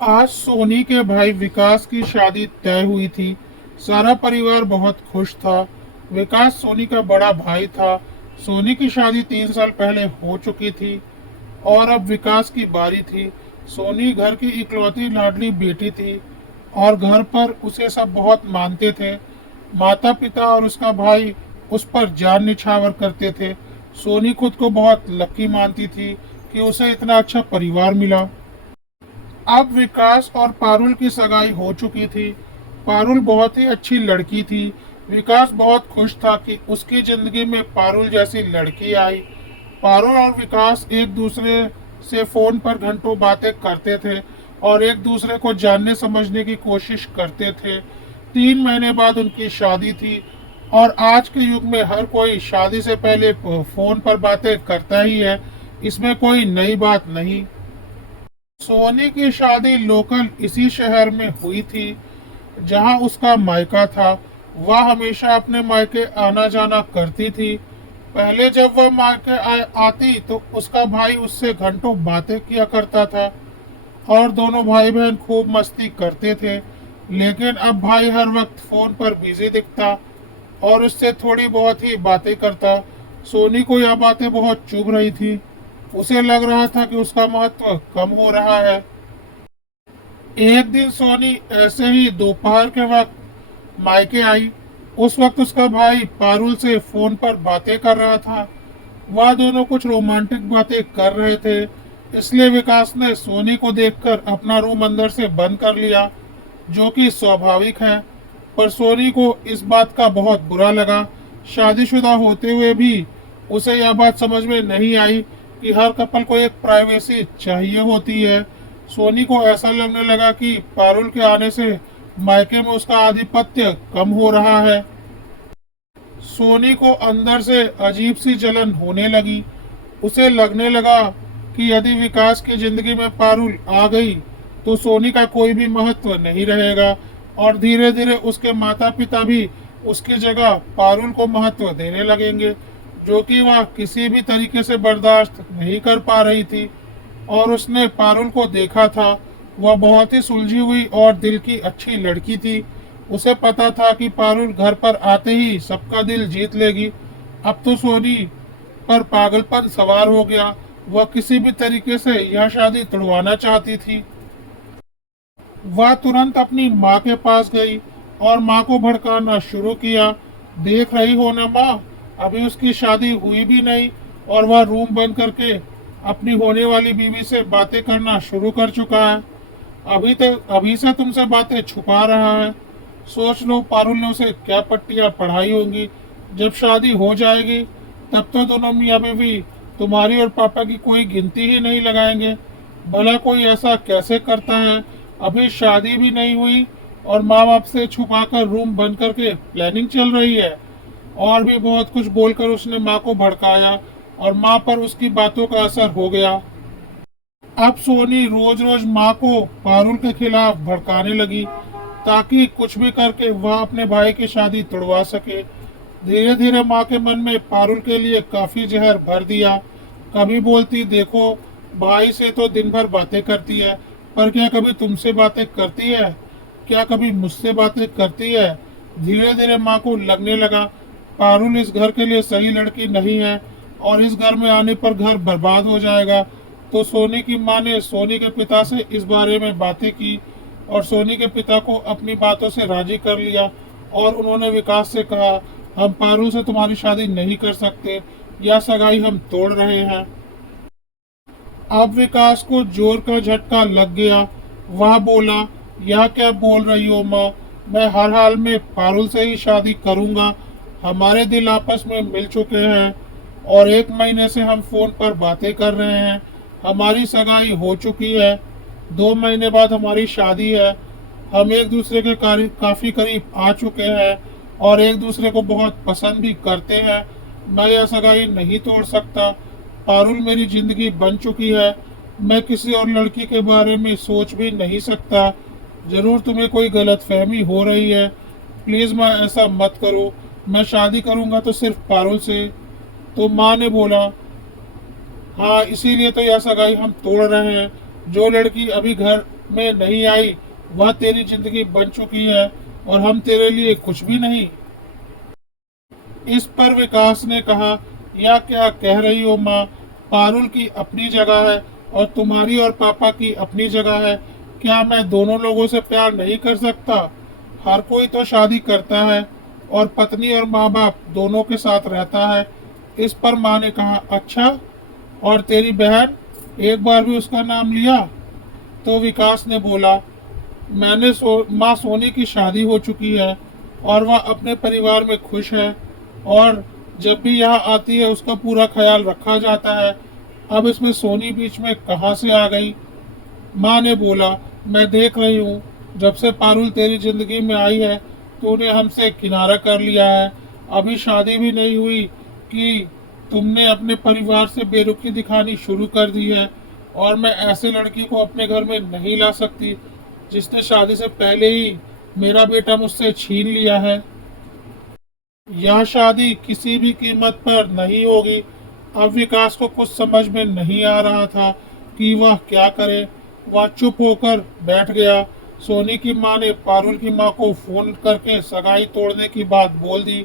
आज सोनी के भाई विकास की शादी तय हुई थी। सारा परिवार बहुत खुश था। विकास सोनी का बड़ा भाई था। सोनी की शादी 3 साल पहले हो चुकी थी और अब विकास की बारी थी। सोनी घर की इकलौती लाडली बेटी थी और घर पर उसे सब बहुत मानते थे। माता पिता और उसका भाई उस पर जान निछावर करते थे। सोनी खुद को बहुत लकी मानती थी कि उसे इतना अच्छा परिवार मिला। अब विकास और पारुल की सगाई हो चुकी थी। पारुल बहुत ही अच्छी लड़की थी। विकास बहुत खुश था कि उसकी जिंदगी में पारुल जैसी लड़की आई। पारुल और विकास एक दूसरे से फोन पर घंटों बातें करते थे और एक दूसरे को जानने समझने की कोशिश करते थे। 3 महीने बाद उनकी शादी थी और आज के युग में हर कोई शादी से पहले फोन पर बातें करता ही है। इसमें कोई नई बात नहीं। सोनी की शादी लोकल इसी शहर में हुई थी जहां उसका मायका था। वह हमेशा अपने मायके आना जाना करती थी। पहले जब वह मायके आती तो उसका भाई उससे घंटों बातें किया करता था और दोनों भाई बहन खूब मस्ती करते थे। लेकिन अब भाई हर वक्त फोन पर बिजी दिखता और उससे थोड़ी बहुत ही बातें करता। सोनी को यह बातें बहुत चुभ रही थी। उसे लग रहा था कि उसका महत्व कम हो रहा है। एक दिन सोनी ऐसे ही दोपहर के वक्त मायके आई। उस वक्त उसका भाई पारुल से फोन पर बातें कर रहा था। वह दोनों कुछ रोमांटिक बातें कर रहे थे। इसलिए विकास ने सोनी को देखकर अपना रूम अंदर से बंद कर लिया, जो कि स्वाभाविक है। पर सोनी को इस बात का बहुत बुरा लगा। शादीशुदा होते हुए भी उसे यह बात समझ में नहीं आई कि हर कपल को एक प्राइवेसी चाहिए होती है। सोनी को ऐसा लगने लगा कि पारुल के आने से मायके में उसका आधिपत्य कम हो रहा है। सोनी को अंदर से अजीब सी जलन होने लगी। उसे लगने लगा कि यदि विकास की जिंदगी में पारुल आ गई तो सोनी का कोई भी महत्व नहीं रहेगा और धीरे धीरे उसके माता पिता भी उसकी जगह पारुल को महत्व देने लगेंगे, जो कि वह किसी भी तरीके से बर्दाश्त नहीं कर पा रही थी। और उसने पारुल को देखा था। वह बहुत ही सुलझी हुई और दिल की अच्छी लड़की थी। उसे पता था कि पारुल घर पर आते ही सबका दिल जीत लेगी। अब तो सोनी पर पागलपन सवार हो गया। वह किसी भी तरीके से यह शादी तुड़वाना चाहती थी। वह तुरंत अपनी माँ के पास गई और माँ को भड़काना शुरू किया। देख रही हो ना माँ, अभी उसकी शादी हुई भी नहीं और वह रूम बंद करके अपनी होने वाली बीवी से बातें करना शुरू कर चुका है। अभी से तुमसे बातें छुपा रहा है। सोच लो पारुल ने उसे क्या पट्टियां पढ़ाई होंगी। जब शादी हो जाएगी तब तो दोनों मियाँ बीवी तुम्हारी और पापा की कोई गिनती ही नहीं लगाएंगे। भला कोई ऐसा कैसे करता है। अभी शादी भी नहीं हुई और माँ बाप से छुपाकर रूम बंद करके प्लानिंग चल रही है। और भी बहुत कुछ बोलकर उसने माँ को भड़काया और माँ पर उसकी बातों का असर हो गया। अब सोनी रोज रोज माँ को पारुल के खिलाफ भड़काने लगी ताकि कुछ भी करके वह अपने भाई की शादी तुड़वा सके। धीरे धीरे माँ के मन में पारुल के लिए काफी जहर भर दिया। कभी बोलती, देखो भाई से तो दिन भर बातें करती है, पर क्या कभी तुमसे बातें करती है? क्या कभी मुझसे बातें करती है? धीरे धीरे माँ को लगने लगा पारुल इस घर के लिए सही लड़की नहीं है और इस घर में आने पर घर बर्बाद हो जाएगा। तो सोनी की माँ ने सोनी के पिता से इस बारे में बातें की और सोनी के पिता को अपनी बातों से राजी कर लिया। और उन्होंने विकास से कहा, हम पारुल से तुम्हारी शादी नहीं कर सकते, यह सगाई हम तोड़ रहे हैं। अब विकास को जोर का झटका लग गया। वह बोला, यह क्या बोल रही हो माँ? मैं हर हाल में पारुल से ही शादी करूंगा। हमारे दिल आपस में मिल चुके हैं और 1 महीने से हम फोन पर बातें कर रहे हैं। हमारी सगाई हो चुकी है। 2 महीने बाद हमारी शादी है। हम एक दूसरे के काफी करीब आ चुके हैं और एक दूसरे को बहुत पसंद भी करते हैं। मैं यह सगाई नहीं तोड़ सकता। पारुल मेरी जिंदगी बन चुकी है। मैं किसी और लड़की के बारे में सोच भी नहीं सकता। जरूर तुम्हें कोई गलतफहमी हो रही है। प्लीज माँ, ऐसा मत करो। मैं शादी करूंगा तो सिर्फ पारुल से। तो माँ ने बोला, हाँ इसीलिए तो यह सगाई हम तोड़ रहे हैं। जो लड़की अभी घर में नहीं आई वह तेरी जिंदगी बन चुकी है और हम तेरे लिए कुछ भी नहीं। इस पर विकास ने कहा, या क्या कह रही हो माँ? पारुल की अपनी जगह है और तुम्हारी और पापा की अपनी जगह है। क्या मैं दोनों लोगों से प्यार नहीं कर सकता? हर कोई तो शादी करता है और पत्नी और माँ बाप दोनों के साथ रहता है। इस पर माँ ने कहा, अच्छा, और तेरी बहन? एक बार भी उसका नाम लिया? तो विकास ने बोला, माँ सोनी की शादी हो चुकी है और वह अपने परिवार में खुश है और जब भी यहाँ आती है उसका पूरा ख्याल रखा जाता है। अब इसमें सोनी बीच में कहाँ से आ गई? माँ ने बोला, मैं देख रही हूँ, जब से पारुल तेरी जिंदगी में आई है तूने हमसे किनारा कर लिया है। अभी शादी भी नहीं हुई कि तुमने अपने परिवार से बेरुखी दिखानी शुरू कर दी है। और मैं ऐसे लड़की को अपने घर में नहीं ला सकती जिसने शादी से पहले ही मेरा बेटा मुझसे छीन लिया है। यह शादी किसी भी कीमत पर नहीं होगी। अब विकास को कुछ समझ में नहीं आ रहा था कि वह क्या करे। वह चुप होकर बैठ गया। सोनी की मां ने पारुल की मां को फोन करके सगाई तोड़ने की बात बोल दी।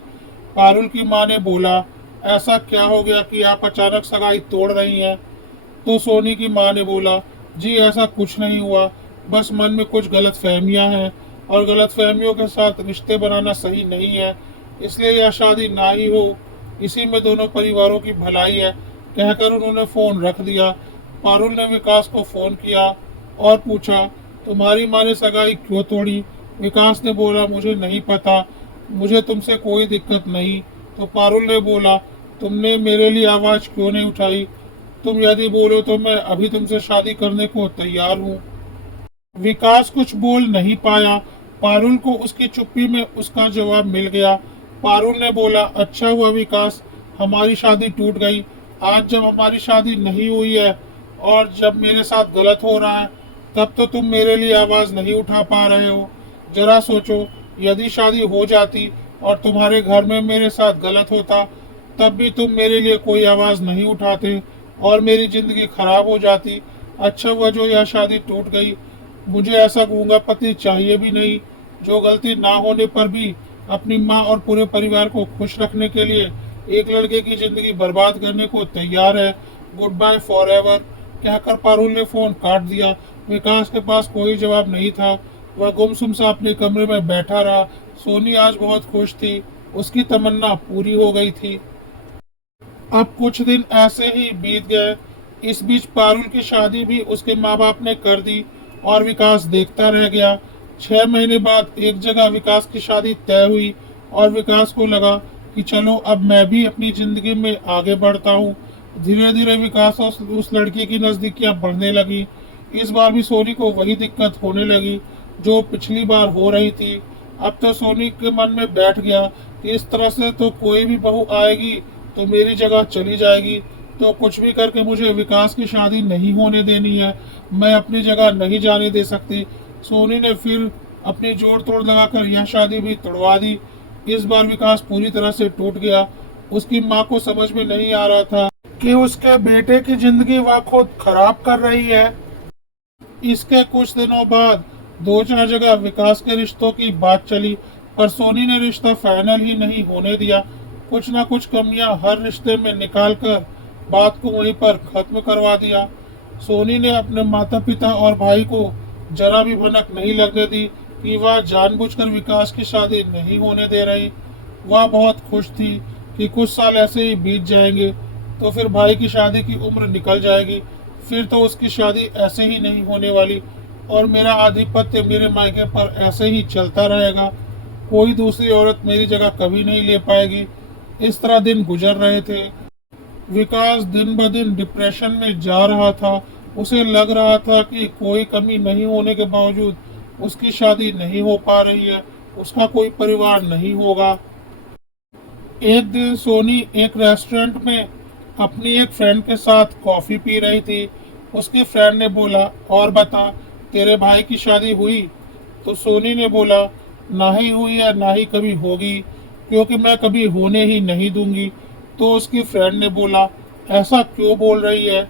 पारुल की मां ने बोला, ऐसा क्या हो गया कि आप अचानक सगाई तोड़ रही हैं? तो सोनी की मां ने बोला, जी ऐसा कुछ नहीं हुआ, बस मन में कुछ गलत फहमियाँ हैं और गलत फहमियों के साथ रिश्ते बनाना सही नहीं है, इसलिए यह शादी ना ही हो, इसी में दोनों परिवारों की भलाई है, कहकर उन्होंने फोन रख दिया। पारुल ने विकास को फोन किया और पूछा, तुम्हारी माँ ने सगाई क्यों तोड़ी? विकास ने बोला, मुझे नहीं पता, मुझे तुमसे कोई दिक्कत नहीं। तो पारुल ने बोला, तुमने मेरे लिए आवाज क्यों नहीं उठाई? तुम यदि बोलो तो मैं अभी तुमसे शादी करने को तैयार हूँ। विकास कुछ बोल नहीं पाया। पारुल को उसकी चुप्पी में उसका जवाब मिल गया। पारुल ने बोला, अच्छा हुआ विकास, हमारी शादी टूट गई। आज जब हमारी शादी नहीं हुई है और जब मेरे साथ गलत हो रहा है, तब तो तुम मेरे लिए आवाज नहीं उठा पा रहे हो। जरा सोचो, यदि शादी हो जाती और तुम्हारे घर में मेरे साथ गलत होता, तब भी तुम मेरे लिए कोई आवाज नहीं उठाते और मेरी जिंदगी खराब हो जाती। अच्छा हुआ जो यह शादी टूट गई। मुझे ऐसा गूंगा पति चाहिए भी नहीं, जो गलती ना होने पर भी अपनी माँ और पूरे परिवार को खुश रखने के लिए एक लड़के की जिंदगी बर्बाद करने को तैयार है। गुड बाय फॉर एवर, कहकर पारुल ने फोन काट दिया। विकास के पास कोई जवाब नहीं था। वह गुमसुम सा अपने कमरे में बैठा रहा। सोनी आज बहुत खुश थी, उसकी तमन्ना पूरी हो गई थी। अब कुछ दिन ऐसे ही बीत गए। इस बीच पारुल की शादी भी उसके माँ बाप ने कर दी और विकास देखता रह गया। 6 महीने बाद एक जगह विकास की शादी तय हुई और विकास को लगा कि चलो अब मैं भी अपनी जिंदगी में आगे बढ़ता हूँ। धीरे धीरे विकास और उस लड़की की नजदीकियां बढ़ने लगी। इस बार भी सोनी को वही दिक्कत होने लगी जो पिछली बार हो रही थी। अब तो सोनी के मन में बैठ गया कि इस तरह से तो कोई भी बहू आएगी तो मेरी जगह चली जाएगी, तो कुछ भी करके मुझे विकास की शादी नहीं होने देनी है, मैं अपनी जगह नहीं जाने दे सकती। सोनी ने फिर अपनी जोड़ तोड़ लगाकर यह शादी भी तोड़वा दी। इस बार विकास पूरी तरह से टूट गया। उसकी माँ को समझ में नहीं आ रहा था कि उसके बेटे की जिंदगी वह खुद खराब कर रही है। इसके कुछ दिनों बाद 2-4 जगह विकास के रिश्तों की बात चली, पर सोनी ने रिश्ता फाइनल ही नहीं होने दिया। कुछ ना कुछ कमियां हर रिश्ते में निकाल कर बात को वहीं पर खत्म करवा दिया। सोनी ने अपने माता पिता और भाई को जरा भी भनक नहीं लगने दी कि वह जानबूझकर विकास की शादी नहीं होने दे रही। वह बहुत खुश थी कि कुछ साल ऐसे ही बीत जाएंगे तो फिर भाई की शादी की उम्र निकल जाएगी, फिर तो उसकी शादी ऐसे ही नहीं होने वाली और मेरा आधिपत्य मेरे मायके पर ऐसे ही चलता रहेगा। कोई दूसरी औरत मेरी जगह कभी नहीं ले पाएगी। इस तरह दिन गुजर रहे थे। विकास दिन ब दिन डिप्रेशन में जा रहा था। उसे लग रहा था कि कोई कमी नहीं होने के बावजूद उसकी शादी नहीं हो पा रही है, उसका कोई परिवार नहीं होगा। एक दिन सोनी एक रेस्टोरेंट में अपनी एक फ्रेंड के साथ कॉफी पी रही थी। उसके फ्रेंड ने बोला, और बता, तेरे भाई की शादी हुई? तो सोनी ने बोला, ना ही हुई है ना ही कभी होगी, क्योंकि मैं कभी होने ही नहीं दूंगी। तो उसकी फ्रेंड ने बोला, ऐसा क्यों बोल रही है?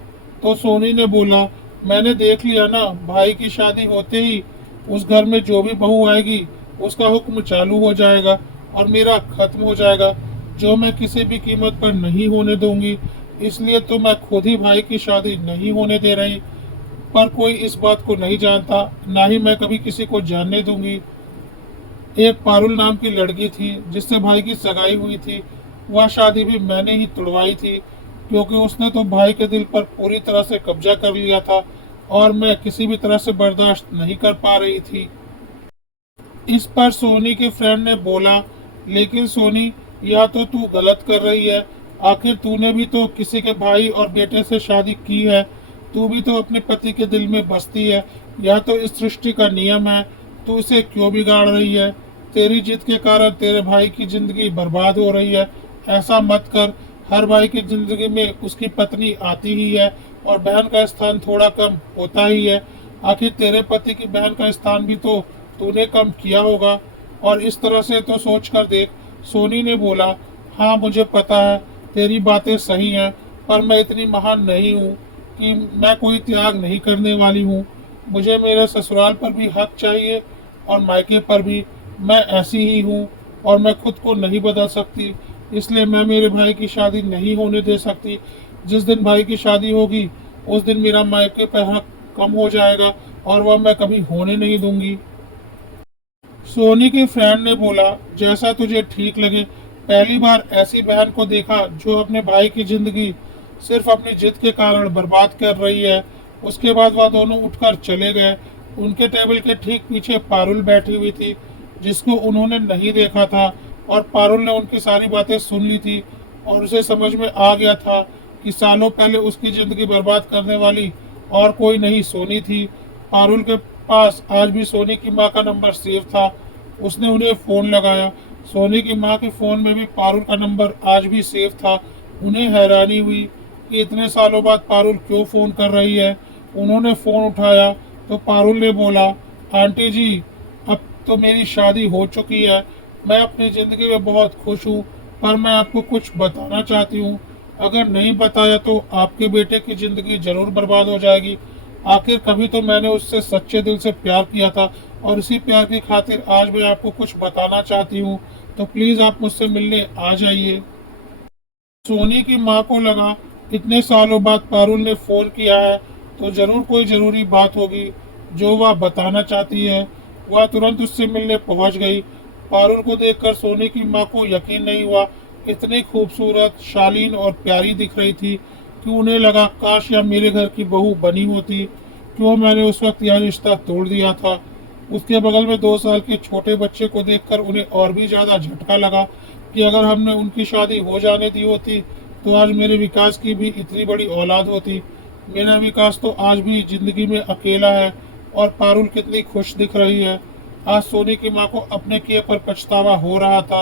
तो सोनी ने बोला, मैंने देख लिया ना, भाई की शादी होते ही उस घर में जो भी बहू आएगी उसका हुक्म चालू हो जाएगा और मेरा खत्म हो जाएगा, जो मैं किसी भी कीमत पर नहीं होने दूंगी। इसलिए तो मैं खुद ही भाई की शादी नहीं होने दे रही। पर कोई इस बात को नहीं जानता, ना ही मैं कभी किसी को जानने दूंगी। एक पारुल नाम की लड़की थी जिससे भाई की सगाई हुई थी। वह शादी भी मैंने ही तुड़वाई थी, क्योंकि उसने तो भाई के दिल पर पूरी तरह से कब्जा कर लिया था और मैं किसी भी तरह से बर्दाश्त नहीं कर पा रही थी। इस पर सोनी के फ्रेंड ने बोला, लेकिन सोनी, या तो तू गलत कर रही है। आखिर तूने भी तो किसी के भाई और बेटे से शादी की है। तू भी तो अपने पति के दिल में बसती है। यह तो इस सृष्टि का नियम है। तू इसे क्यों बिगाड़ रही है? तेरी जिद के कारण तेरे भाई की जिंदगी बर्बाद हो रही है। ऐसा मत कर। हर भाई की जिंदगी में उसकी पत्नी आती ही है और बहन का स्थान थोड़ा कम होता ही है। आखिर तेरे पति की बहन का स्थान भी तो तूने कम किया होगा। और इस तरह से तो सोच कर देख। सोनी ने बोला, हाँ मुझे पता है, तेरी बातें सही हैं, पर मैं इतनी महान नहीं हूँ कि मैं कोई त्याग नहीं करने वाली हूँ। मुझे मेरे ससुराल पर भी हक चाहिए और मायके पर भी। मैं ऐसी ही हूँ और मैं खुद को नहीं बदल सकती। इसलिए मैं मेरे भाई की शादी नहीं होने दे सकती। जिस दिन भाई की शादी होगी उस दिन मेरा मायके पर हक कम हो जाएगा और वह मैं कभी होने नहीं दूंगी। सोनी के फ्रेंड ने बोला, जैसा तुझे ठीक लगे। पहली बार ऐसी बहन को देखा जो अपने भाई की जिंदगी सिर्फ अपनी जिद के कारण बर्बाद कर रही है। उसके बाद वह दोनों उठकर चले गए। उनके टेबल के ठीक पीछे पारुल बैठी हुई थी, जिसको उन्होंने नहीं देखा था। और पारुल ने उनकी सारी बातें सुन ली थी और उसे समझ में आ गया था कि सालों पहले उसकी जिंदगी बर्बाद करने वाली और कोई नहीं, सोनी थी। पारुल के पास आज भी सोनी की माँ का नंबर सेव था। उसने उन्हें फोन लगाया। सोनी की माँ के फोन में भी पारुल का नंबर आज भी सेव था। उन्हें हैरानी हुई कि इतने सालों बाद पारुल क्यों फोन कर रही है। उन्होंने फोन उठाया तो पारुल ने बोला, आंटी जी, अब तो मेरी शादी हो चुकी है। मैं अपनी जिंदगी में बहुत खुश हूँ, पर मैं आपको कुछ बताना चाहती हूँ। अगर नहीं बताया तो आपके बेटे की जिंदगी जरूर बर्बाद हो जाएगी। आखिर कभी तो मैंने उससे सच्चे दिल से प्यार किया था और इसी प्यार की खातिर आज मैं आपको कुछ बताना चाहती हूँ। तो प्लीज आप मुझसे मिलने आ जाइए। सोनी की माँ को लगा, इतने सालों बाद पारुल ने फोन किया है तो जरूर कोई जरूरी बात होगी जो वह बताना चाहती है। वह तुरंत उससे मिलने पहुंच गई। पारुल को देखकर सोनी की माँ को यकीन नहीं हुआ। इतनी खूबसूरत, शालीन और प्यारी दिख रही थी कि उन्हें लगा, काश या मेरे घर की बहू बनी होती। क्यों मैंने उस वक्त यह रिश्ता तोड़ दिया था। उसके बगल में 2 साल के छोटे बच्चे को देखकर उन्हें और भी ज्यादा झटका लगा कि अगर हमने उनकी शादी हो जाने दी होती तो आज मेरे विकास की भी इतनी बड़ी औलाद होती। मेरा विकास तो आज भी जिंदगी में अकेला है और पारुल कितनी खुश दिख रही है। आज सोनी की माँ को अपने किए पर पछतावा हो रहा था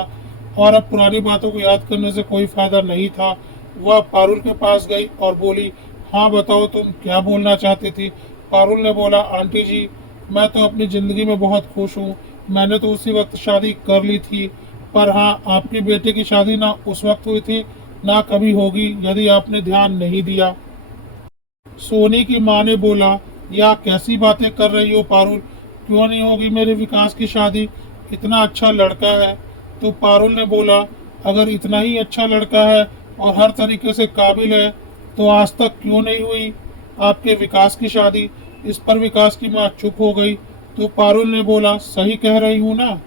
और अब पुरानी बातों को याद करने से कोई फायदा नहीं था। वह पारुल के पास गई और बोली, हाँ बताओ, तुम क्या बोलना चाहती थी? पारुल ने बोला, आंटी जी, मैं तो अपनी जिंदगी में बहुत खुश हूँ। मैंने तो उसी वक्त शादी कर ली थी। पर हाँ, आपके बेटे की शादी ना उस वक्त हुई थी ना कभी होगी, यदि आपने ध्यान नहीं दिया। सोनी की माँ ने बोला, यह कैसी बातें कर रही हो पारुल? क्यों नहीं होगी मेरे विकास की शादी? इतना अच्छा लड़का है। तो पारुल ने बोला, अगर इतना ही अच्छा लड़का है और हर तरीके से काबिल है तो आज तक क्यों नहीं हुई आपके विकास की शादी? इस पर विकास की माँ चुप हो गई। तो पारुल ने बोला, सही कह रही हूँ ना,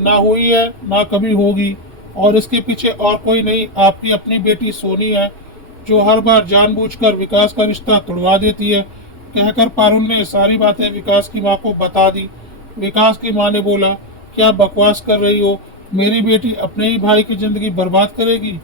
ना हुई है ना कभी होगी। और इसके पीछे और कोई नहीं, आपकी अपनी बेटी सोनी है, जो हर बार जानबूझकर विकास का रिश्ता तोड़वा देती है। कहकर पारुल ने सारी बातें विकास की माँ को बता दी। विकास की माँ ने बोला, क्या बकवास कर रही हो? मेरी बेटी अपने ही भाई की जिंदगी बर्बाद करेगी?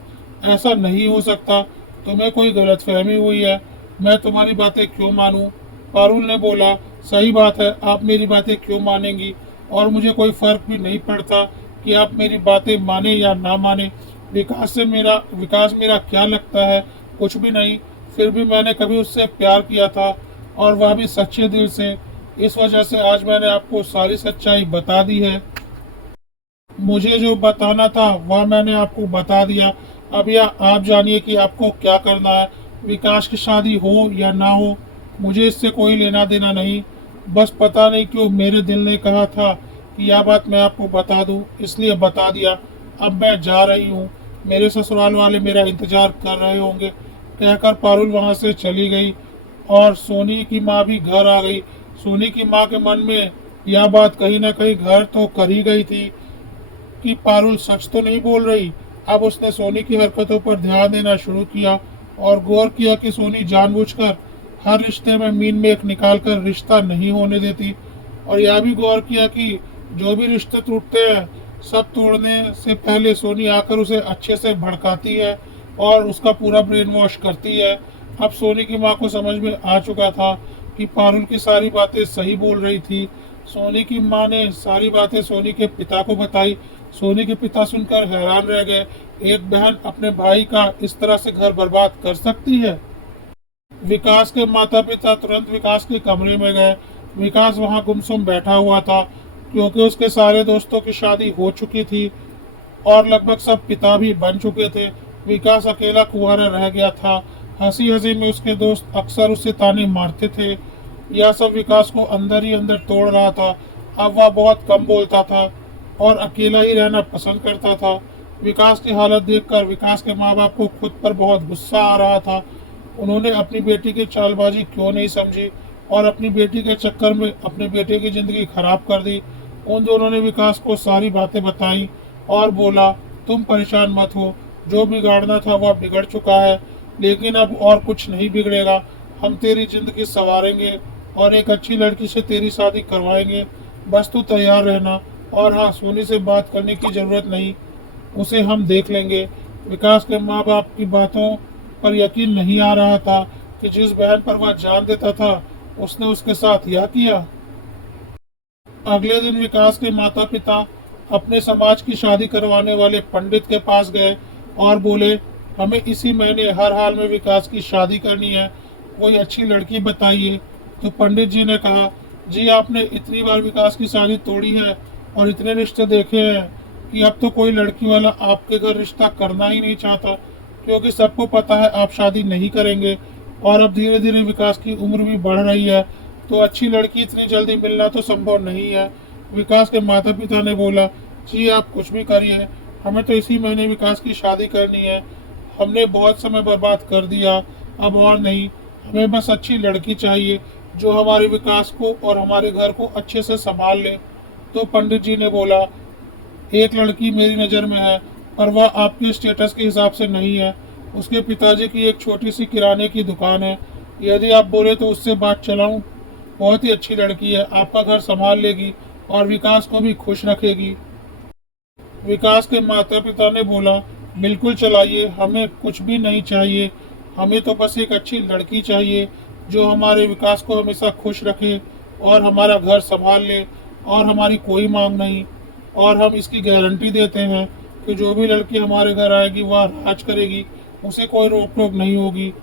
ऐसा नहीं हो सकता। तुम्हें कोई गलतफहमी हुई है। मैं तुम्हारी बातें क्यों मानूं? पारुल ने बोला, सही बात है, आप मेरी बातें क्यों मानेंगी? और मुझे कोई फर्क भी नहीं पड़ता कि आप मेरी बातें माने या ना माने। विकास मेरा क्या लगता है? कुछ भी नहीं। फिर भी मैंने कभी उससे प्यार किया था और वह भी सच्चे दिल से। इस वजह से आज मैंने आपको सारी सच्चाई बता दी है। मुझे जो बताना था वह मैंने आपको बता दिया। अब यह आप जानिए कि आपको क्या करना है। विकास की शादी हो या ना हो, मुझे इससे कोई लेना देना नहीं। बस पता नहीं क्यों मेरे दिल ने कहा था कि यह बात मैं आपको बता दूं, इसलिए बता दिया। अब मैं जा रही हूँ, मेरे ससुराल वाले मेरा इंतजार कर रहे होंगे। कहकर पारुल वहां से चली गई और सोनी की माँ भी घर आ गई। सोनी की माँ के मन में यह बात कहीं ना कहीं घर तो कर ही गई थी कि पारुल सच तो नहीं बोल रही। अब उसने सोनी की हरकतों पर ध्यान देना शुरू किया और गौर किया कि सोनी जानबूझकर हर रिश्ते में मीन मेख निकालकर रिश्ता नहीं होने देती। और यह भी गौर किया कि जो भी रिश्ते टूटते हैं, सब तोड़ने से पहले सोनी आकर उसे अच्छे से भड़काती है और उसका पूरा ब्रेन वॉश करती है। अब सोनी की माँ को समझ में आ चुका था कि पारुल की सारी बातें सही बोल रही थी। सोनी की माँ ने सारी बातें सोनी के पिता को बताई। सोनी के पिता सुनकर हैरान रह गए। एक बहन अपने भाई का इस तरह से घर बर्बाद कर सकती है। विकास के माता पिता तुरंत विकास के कमरे में गए। विकास वहां गुमसुम बैठा हुआ था क्योंकि उसके सारे दोस्तों की शादी हो चुकी थी और लगभग सब पिता भी बन चुके थे। विकास अकेला कुंवारा रह गया था। हंसी हंसी में उसके दोस्त अक्सर उससे ताने मारते थे। यह सब विकास को अंदर ही अंदर तोड़ रहा था। अब वह बहुत कम बोलता था और अकेला ही रहना पसंद करता था। विकास की हालत देखकर विकास के माँ बाप को खुद पर बहुत गुस्सा आ रहा था। उन्होंने अपनी बेटी की चालबाजी क्यों नहीं समझी और अपनी बेटी के चक्कर में अपने बेटे की जिंदगी खराब कर दी। उन दोनों ने विकास को सारी बातें बताई और बोला, तुम परेशान मत हो, जो बिगाड़ना था वह बिगड़ चुका है, लेकिन अब और कुछ नहीं बिगड़ेगा। हम तेरी जिंदगी संवारेंगे और एक अच्छी लड़की से तेरी शादी करवाएंगे। बस तू तैयार रहना। और हाँ, सोनी से बात करने की जरूरत नहीं, उसे हम देख लेंगे। विकास के माँ बाप की बातों पर यकीन नहीं आ रहा था कि जिस बहन पर वह जान देता था उसने उसके साथ यह किया। अगले दिन विकास के माता पिता अपने समाज की शादी करवाने वाले पंडित के पास गए और बोले, हमें इसी महीने हर हाल में विकास की शादी करनी है, कोई अच्छी लड़की बताइए। तो पंडित जी ने कहा, जी आपने इतनी बार विकास की शादी तोड़ी है और इतने रिश्ते देखे हैं कि अब तो कोई लड़की वाला आपके घर रिश्ता करना ही नहीं चाहता, क्योंकि सबको पता है आप शादी नहीं करेंगे और अब धीरे धीरे विकास की उम्र भी बढ़ रही है, तो अच्छी लड़की इतनी जल्दी मिलना तो संभव नहीं है। विकास के माता पिता ने बोला, जी आप कुछ भी करिए, हमें तो इसी महीने विकास की शादी करनी है। हमने बहुत समय बर्बाद कर दिया, अब और नहीं। हमें बस अच्छी लड़की चाहिए जो हमारे विकास को और हमारे घर को अच्छे से संभाल ले। तो पंडित जी ने बोला, एक लड़की मेरी नज़र में है, पर वह आपके स्टेटस के हिसाब से नहीं है। उसके पिताजी की एक छोटी सी किराने की दुकान है। यदि आप बोले तो उससे बात चलाऊं। बहुत ही अच्छी लड़की है, आपका घर संभाल लेगी और विकास को भी खुश रखेगी। विकास के माता पिता ने बोला, बिल्कुल चलाइए, हमें कुछ भी नहीं चाहिए। हमें तो बस एक अच्छी लड़की चाहिए जो हमारे विकास को हमेशा खुश रखे और हमारा घर संभाल ले, और हमारी कोई मांग नहीं। और हम इसकी गारंटी देते हैं कि जो भी लड़की हमारे घर आएगी वह राज करेगी, उसे कोई रोक टोक नहीं होगी।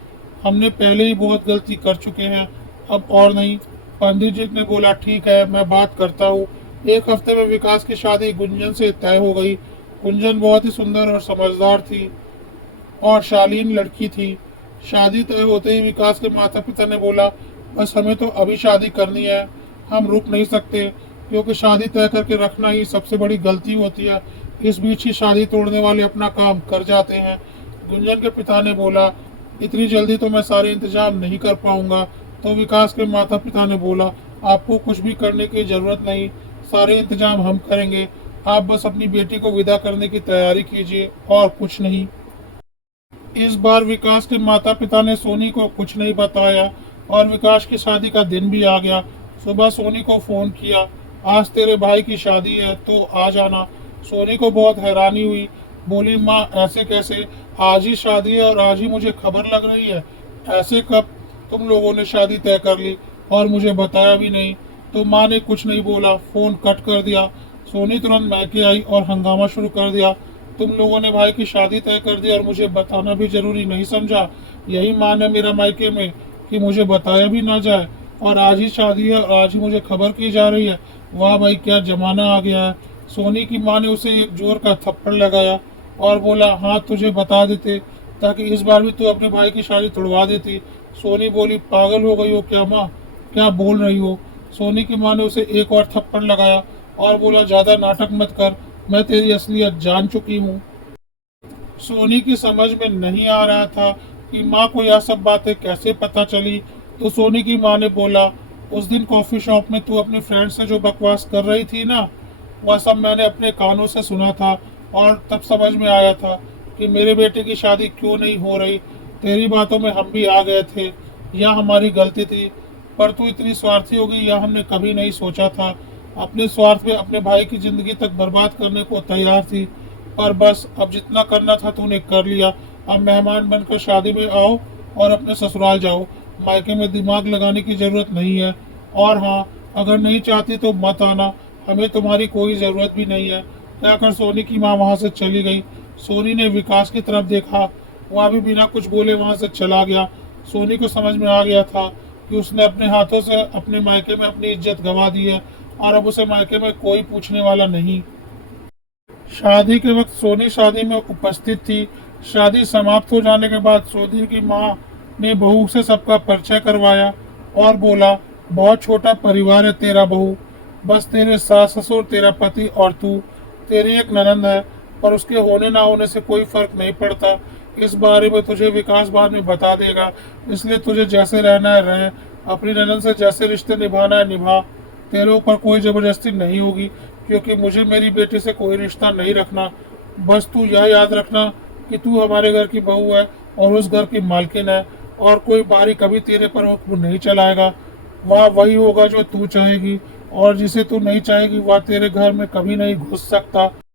हमने पहले ही बहुत गलती कर चुके हैं, अब और नहीं। पंडित जी ने बोला, ठीक है, मैं बात करता हूँ। एक हफ्ते में विकास की शादी गुंजन से तय हो गई। गुंजन बहुत ही सुंदर और समझदार थी और शालीन लड़की थी। शादी तय होते ही विकास के माता पिता ने बोला, बस हमें तो अभी शादी करनी है, हम रुक नहीं सकते, क्योंकि शादी तय करके रखना ही सबसे बड़ी गलती होती है। इस बीच ही शादी तोड़ने वाले अपना काम कर जाते हैं। गुंजन के पिता ने बोला, इतनी जल्दी तो मैं सारे इंतजाम नहीं कर पाऊंगा। तो विकास के माता पिता ने बोला, आपको कुछ भी करने की जरूरत नहीं, सारे इंतजाम हम करेंगे। आप बस अपनी बेटी को विदा करने की तैयारी कीजिए और कुछ नहीं। इस बार विकास के माता पिता ने सोनी को कुछ नहीं बताया और विकास की शादी का दिन भी आ गया। सुबह सोनी को फोन किया, आज तेरे भाई की शादी है तो आ जाना। सोनी को बहुत हैरानी हुई, बोली, माँ ऐसे कैसे, आज ही शादी है और आज ही मुझे खबर लग रही है, ऐसे कब तुम लोगों ने शादी तय कर ली और मुझे बताया भी नहीं। तो माँ ने कुछ नहीं बोला, फोन कट कर दिया। सोनी तुरंत मैके आई और हंगामा शुरू कर दिया, तुम लोगों ने भाई की शादी तय कर दी और मुझे बताना भी जरूरी नहीं समझा। यही मान है मेरा मायके में कि मुझे बताया भी ना जाए, और आज ही शादी है और आज ही मुझे खबर की जा रही है। वाह भाई, क्या जमाना आ गया है। सोनी की माँ ने उसे एक जोर का थप्पड़ लगाया और बोला, हाँ तुझे बता देते ताकि इस बार भी तू अपने भाई की शादी तोड़वा देती। सोनी बोली, पागल हो गई हो क्या माँ, क्या बोल रही हो। सोनी की माँ ने उसे एक और थप्पड़ लगाया और बोला, ज्यादा नाटक मत कर, मैं तेरी असलियत जान चुकी हूँ। सोनी की समझ में नहीं आ रहा था कि माँ को यह सब बातें कैसे पता चली। तो सोनी की माँ ने बोला, उस दिन कॉफी शॉप में तू अपनी फ्रेंड से जो बकवास कर रही थी ना, वह सब मैंने अपने कानों से सुना था। और तब समझ में आया था कि मेरे बेटे की शादी क्यों नहीं हो रही। तेरी बातों में हम भी आ गए थे, यह हमारी गलती थी। पर तू इतनी स्वार्थी होगी यह हमने कभी नहीं सोचा था। अपने स्वार्थ में अपने भाई की जिंदगी तक बर्बाद करने को तैयार थी। पर बस अब जितना करना था तूने कर लिया। अब मेहमान बनकर शादी में आओ और अपने ससुराल जाओ। मायके में दिमाग लगाने की जरूरत नहीं है। और हाँ, अगर नहीं चाहती तो मत आना, हमें तुम्हारी कोई जरूरत भी नहीं है। कहकर सोनी की माँ वहां से चली गई। सोनी ने विकास की तरफ देखा, वह भी बिना कुछ बोले वहां से चला गया। सोनी को समझ में आ गया था कि उसने अपने हाथों से अपने मायके में अपनी इज्जत गंवा दी है और अब उसे मायके में कोई पूछने वाला नहीं। शादी के वक्त सोनी शादी में उपस्थित थी। शादी समाप्त हो जाने के बाद सोनी की माँ ने बहू से सबका परिचय करवाया और बोला, बहुत छोटा परिवार है तेरा बहू, बस तेरे सास ससुर, तेरा पति और तू। तेरी एक ननद है, पर उसके होने ना होने से कोई फर्क नहीं पड़ता। इस बारे में तुझे विकास बाद में बता देगा, इसलिए तुझे जैसे रहना है रह, अपनी ननद से जैसे रिश्ते निभाना है निभा। तेरे ऊपर कोई जबरदस्ती नहीं होगी, क्योंकि मुझे मेरी बेटी से कोई रिश्ता नहीं रखना। बस तू यह याद रखना कि तू हमारे घर की बहू है और उस घर की मालकिन है, और कोई बारी कभी तेरे पर हुक्म नहीं चलाएगा। वह वही होगा जो तू चाहेगी, और जिसे तू नहीं चाहेगी वह तेरे घर में कभी नहीं घुस सकता।